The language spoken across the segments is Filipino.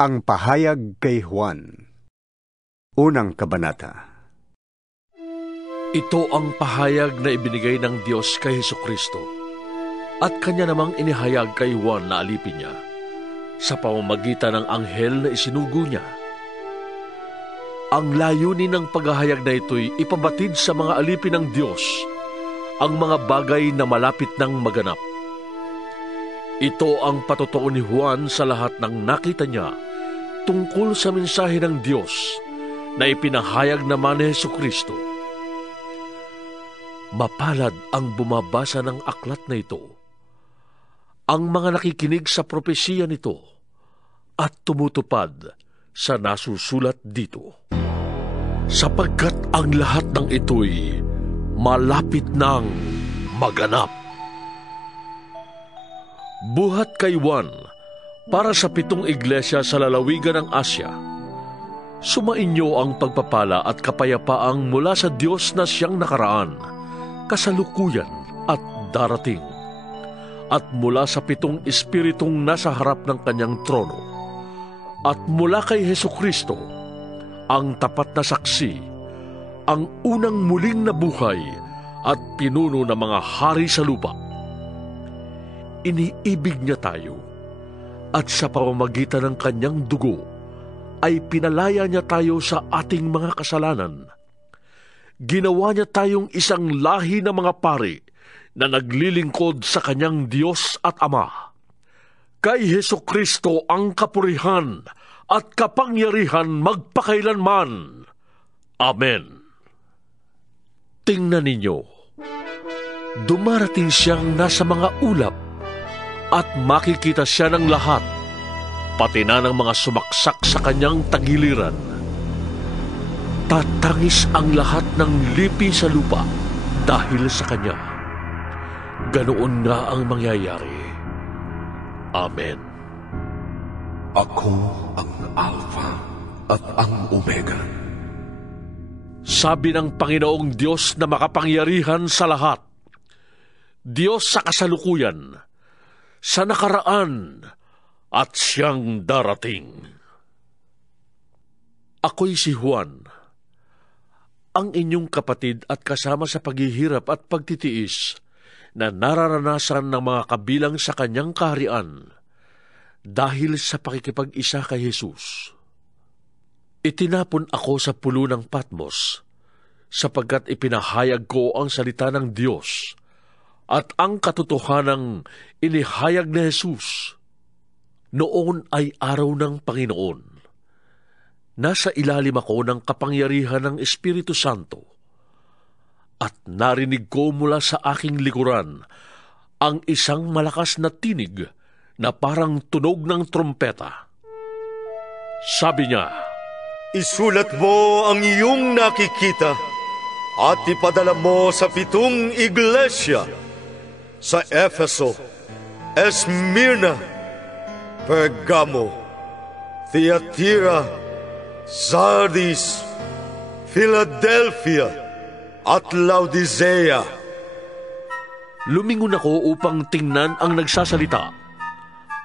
Ang pahayag kay Juan. Unang kabanata. Ito ang pahayag na ibinigay ng Diyos kay Hesukristo at kanya namang inihayag kay Juan na alipin niya sa pamamagitan ng anghel na isinugo niya. Ang layunin ng paghahayag na ito'y ipabatid sa mga alipin ng Diyos ang mga bagay na malapit nang maganap. Ito ang patotoo ni Juan sa lahat ng nakita niya tungkol sa mensahe ng Diyos na ipinahayag naman ni Hesukristo. Mapalad ang bumabasa ng aklat na ito, ang mga nakikinig sa propesiya nito at tumutupad sa nasusulat dito. Sapagkat ang lahat ng ito'y malapit nang maganap. Buhat kay Juan para sa 7 iglesia sa lalawigan ng Asya. Sumainyo ang pagpapala at kapayapaang mula sa Diyos na siyang nakaraan, kasalukuyan at darating, at mula sa 7 espiritong nasa harap ng kanyang trono, at mula kay Hesukristo, ang tapat na saksi, ang unang muling nabuhay at pinuno ng mga hari sa lupa. Iniibig niya tayo, at sa pamamagitan ng kanyang dugo ay pinalaya niya tayo sa ating mga kasalanan. Ginawa niya tayong isang lahi ng mga pari na naglilingkod sa kanyang Diyos at Ama. Kay Hesukristo ang kapurihan at kapangyarihan magpakailanman. Amen. Tingnan ninyo, dumarating siyang nasa mga ulap at makikita siya ng lahat, pati na ng mga sumaksak sa kanyang tagiliran. Tatangis ang lahat ng lipi sa lupa dahil sa kanya. Ganoon nga ang mangyayari. Amen. Ako ang Alpha at ang Omega. Sabi ng Panginoong Diyos na makapangyarihan sa lahat, Diyos sa kasalukuyan, sa nakaraan at siyang darating. Ako'y si Juan, ang inyong kapatid at kasama sa paghihirap at pagtitiis na nararanasan ng mga kabilang sa kanyang kaharian dahil sa pakikipag-isa kay Jesus. Itinapon ako sa pulo ng Patmos sapagkat ipinahayag ko ang salita ng Diyos at ang katotohanang inihayag ni Jesus. Noon ay araw ng Panginoon. Nasa ilalim ako ng kapangyarihan ng Espiritu Santo at narinig ko mula sa aking likuran ang isang malakas na tinig na parang tunog ng trompeta. Sabi niya, "Isulat mo ang iyong nakikita at ipadala mo sa 7 iglesia, sa Efeso, Esmirna, Pergamo, Thyatira, Sardis, Philadelphia, at Laodicea." Lumingon ako upang tingnan ang nagsasalita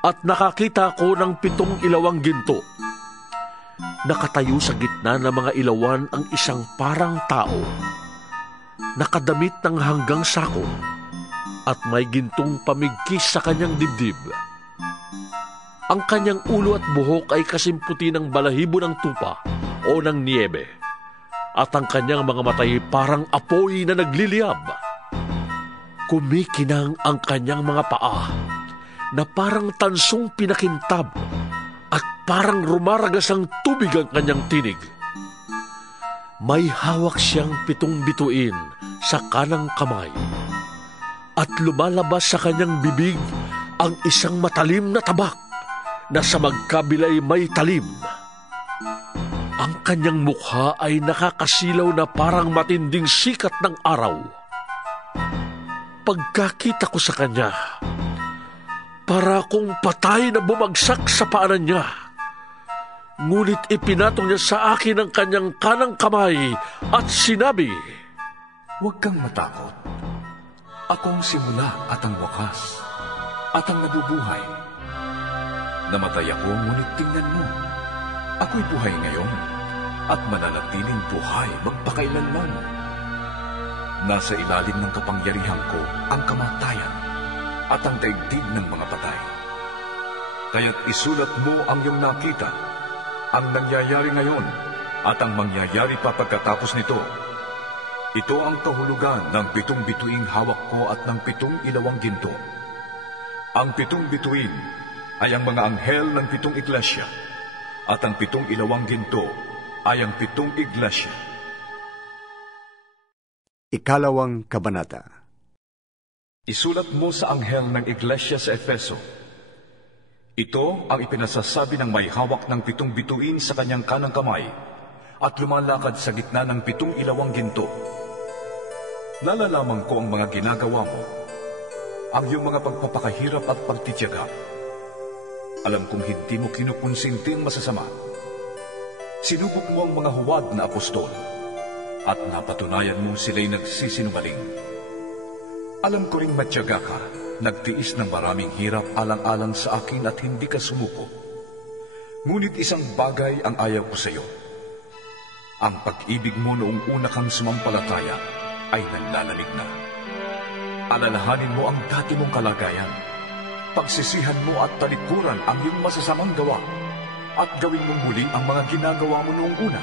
at nakakita ko ng 7 ilawang ginto. Nakatayo sa gitna ng mga ilawan ang isang parang tao, nakadamit ng hanggang sako, at may gintong pamigkis sa kanyang dibdib. Ang kanyang ulo at buhok ay kasimputi ng balahibo ng tupa o ng niebe, at ang kanyang mga matay parang apoy na nagliliyab. Kumikinang ang kanyang mga paa na parang tansong pinakintab, at parang rumaragas ang tubig ang kanyang tinig. May hawak siyang 7 bituin sa kanang kamay, at lumalabas sa kanyang bibig ang isang matalim na tabak na sa magkabilay may talim. Ang kanyang mukha ay nakakasilaw na parang matinding sikat ng araw. Pagkakita ko sa kanya, para akong patay na bumagsak sa paanan niya. Ngunit ipinatong niya sa akin ang kanyang kanang kamay at sinabi, "Huwag kang matakot. Ako ang simula at ang wakas, at ang nabubuhay. Namatay ako, ngunit tingnan mo. Ako'y buhay ngayon, at mananatiling buhay magpakailanman. Nasa ilalim ng kapangyarihan ko ang kamatayan at ang daigdig ng mga patay. Kaya't isulat mo ang iyong nakita, ang nangyayari ngayon at ang mangyayari pa pagkatapos nito. Ito ang kahulugan ng 7 bituing hawak ko at ng 7 ilawang ginto. Ang 7 bituin ay ang mga anghel ng 7 iglesia, at ang 7 ilawang ginto ay ang 7 iglesia. Ikalawang kabanata. Isulat mo sa anghel ng iglesia sa Efeso. Ito ang ipinasasabi ng may hawak ng 7 bituin sa kanyang kanang kamay at lumalakad sa gitna ng 7 ilawang ginto. Nalalaman ko ang mga ginagawa mo, ang iyong mga pagpapakahirap at pagtitiyaga. Alam kong hindi mo kinukonsinti ang masasama. Sinubok mo ang mga huwad na apostol at napatunayan mo sila'y nagsisinungaling. Alam ko ring matyaga ka, nagtiis ng maraming hirap alang-alang sa akin at hindi ka sumuko. Ngunit isang bagay ang ayaw ko sa iyo. Ang pag-ibig mo noong una kang sumampalataya ay nanlalamig na. Alalahanin mo ang dati mong kalagayan. Pagsisihan mo at talikuran ang iyong masasamang gawa at gawin mong muli ang mga ginagawa mo noong una.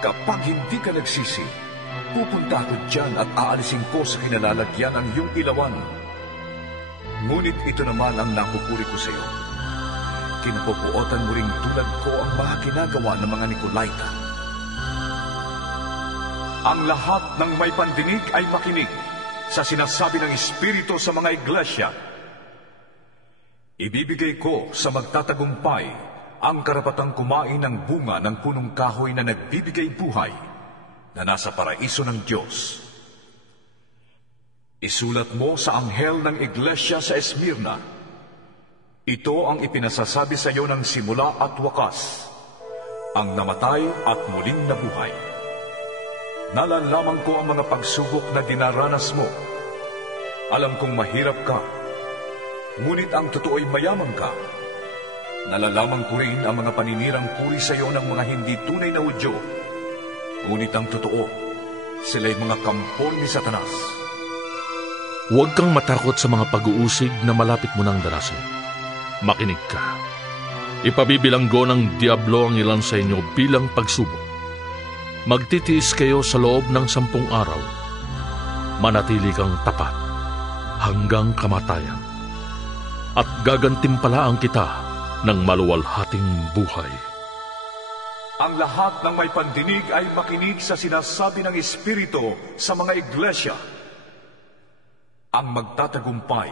Kapag hindi ka nagsisi, pupunta ako dyan at aalisin ko sa kinalalagyan ang iyong ilawan. Ngunit ito naman ang nakupuri ko sa iyo. Kinapupuotan mo ring tulad ko ang mga ginagawa ng mga Nicolaita. Ang lahat ng may pandinig ay makinig sa sinasabi ng Espiritu sa mga iglesia. Ibibigay ko sa magtatagumpay ang karapatang kumain ng bunga ng punong kahoy na nagbibigay buhay na nasa paraiso ng Diyos. Isulat mo sa anghel ng iglesia sa Esmirna. Ito ang ipinasasabi sa iyo ng simula at wakas, ang namatay at muling nabuhay. Nalalaman ko ang mga pagsubok na dinaranas mo. Alam kong mahirap ka, ngunit ang totoo'y mayaman ka. Nalalaman ko rin ang mga paninirang puri sa iyo ng mga hindi tunay na Hudyo. Ngunit ang totoo, sila'y mga kampon ni Satanas. Huwag kang matakot sa mga pag-uusig na malapit mo nang darasin. Makinig ka. Ipabibilanggo ng Diablo ang ilan sa inyo bilang pagsubok. Magtitiis kayo sa loob ng 10 araw. Manatili kang tapat hanggang kamatayan. At gagantimpalaan kita ng maluwalhating buhay. Ang lahat ng may pandinig ay makinig sa sinasabi ng Espiritu sa mga iglesia. Ang magtatagumpay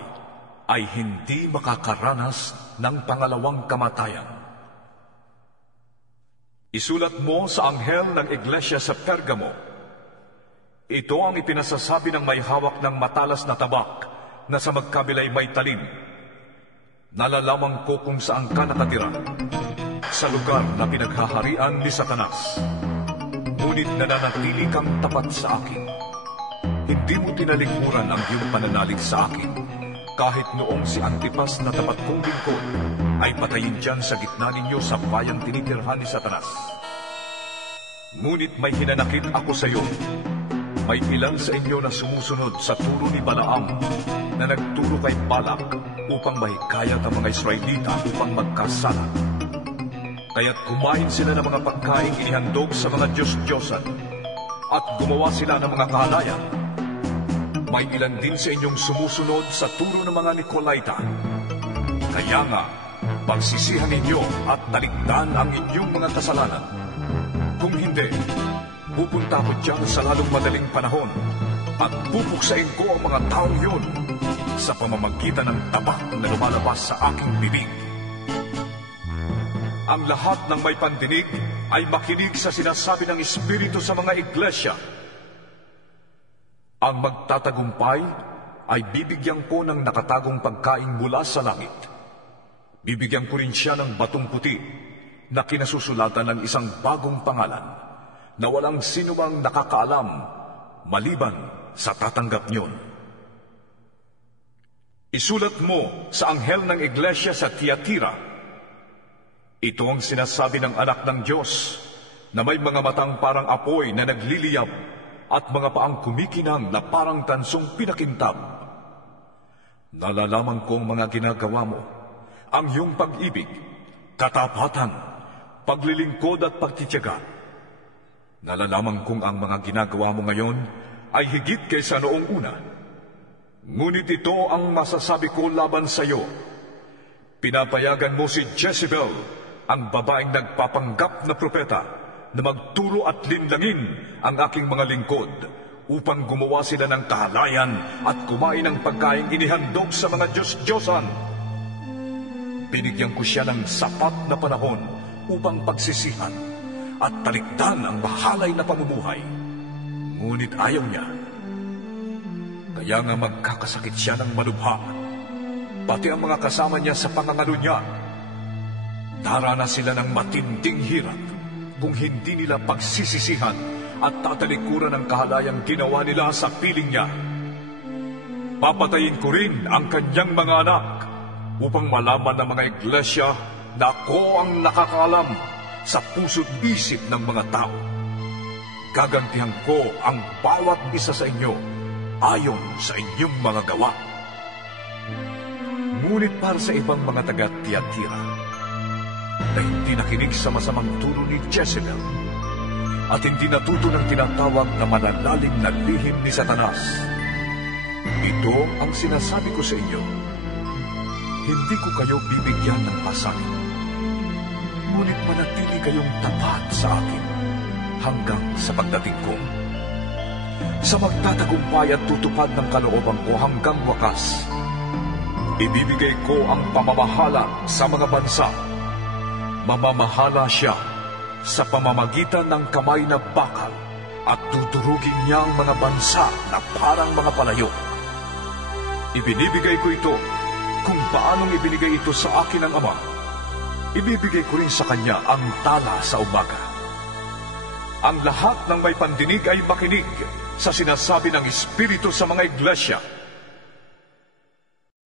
ay hindi makakaranas ng pangalawang kamatayan. Isulat mo sa anghel ng iglesia sa Pergamo. Ito ang ipinasasabi ng may hawak ng matalas na tabak na sa magkabilay may talim. Nalalaman ko kung saan ka nakatira, sa lugar na pinaghaharian ni Satanas. Ngunit nananatili kang tapat sa akin. Hindi mo tinalikuran ang iyong pananalig sa akin, kahit noong si Antipas na tapat kong lingkod ay patayin dyan sa gitna ninyo sa bayang tinitirhan ni Satanas. Ngunit may hinanakit ako sa iyo. May ilan sa inyo na sumusunod sa turo ni Balaam na nagturo kay Balak upang mahikayat ang mga Israelita upang magkasala. Kaya't kumain sila ng mga pagkain inihandog sa mga Diyos-Diyosan at gumawa sila ng mga kahalayan. May ilan din sa inyong sumusunod sa turo ng mga Nicolaita. Kaya nga, pagsisihan ninyo at talikdan ang inyong mga kasalanan. Kung hindi, pupunta ko dyan sa lalong madaling panahon at pupuksain ko ang mga taong yun sa pamamagitan ng tabak na lumalabas sa aking bibig. Ang lahat ng may pandinig ay makinig sa sinasabi ng Espiritu sa mga iglesia. Ang magtatagumpay ay bibigyan ko ng nakatagong pagkain mula sa langit. Bibigyan ko rin siya ng batong puti na kinasusulatan ng isang bagong pangalan na walang sinumang nakakaalam maliban sa tatanggap niyon. Isulat mo sa anghel ng iglesia sa Tiatira. Ito ang sinasabi ng anak ng Diyos na may mga matang parang apoy na nagliliyab at mga paang kumikinang na parang tansong pinakintab. Nalalaman ko ang mga ginagawa mo, ang iyong pag-ibig, katapatan, paglilingkod at pagtitiyaga. Nalalaman kong ang mga ginagawa mo ngayon ay higit kaysa noong una. Ngunit ito ang masasabi ko laban sa iyo. Pinapayagan mo si Jezebel, ang babaeng nagpapanggap na propeta, na magturo at linlangin ang aking mga lingkod upang gumawa sila ng kahalayan at kumain ng pagkaing inihandog sa mga Diyos-Diyosan. Binigyan ko siya ng sapat na panahon upang pagsisihan at talikdan ang mahalay na pamumuhay. Ngunit ayaw niya. Kaya nga magkakasakit siya ng malubha, pati ang mga kasama niya sa pangangalo niya. Daranas sila ng matinding hirap kung hindi nila pagsisisihan at tatalikuran ang kahalayang ginawa nila sa piling niya. Papatayin ko rin ang kanyang mga anak upang malaman ng mga iglesia na ako ang nakakaalam sa puso't isip ng mga tao. Gagantihan ko ang bawat isa sa inyo ayon sa inyong mga gawa. Ngunit para sa ibang mga taga-Tiatira na hindi nakinig sa masamang turo ni Jezebel at hindi natuto ng tinatawag na manalalim na lihim ni Satanas, ito ang sinasabi ko sa inyo: hindi ko kayo bibigyan ng pasanin, ngunit manatili kayong tapat sa akin hanggang sa pagdating ko. Sa magtatagumpay at tutupad ng kalooban ko hanggang wakas, ibibigay ko ang pamamahala sa mga bansa. Mamamahala siya sa pamamagitan ng kamay na bakal at dudurugin niya ang mga bansa na parang mga palayok. Ibinibigay ko ito kung paanong ibinigay ito sa akin ng Ama. Ibibigay ko rin sa kanya ang tala sa umaga. Ang lahat ng may pandinig ay makinig sa sinasabi ng Espiritu sa mga iglesia.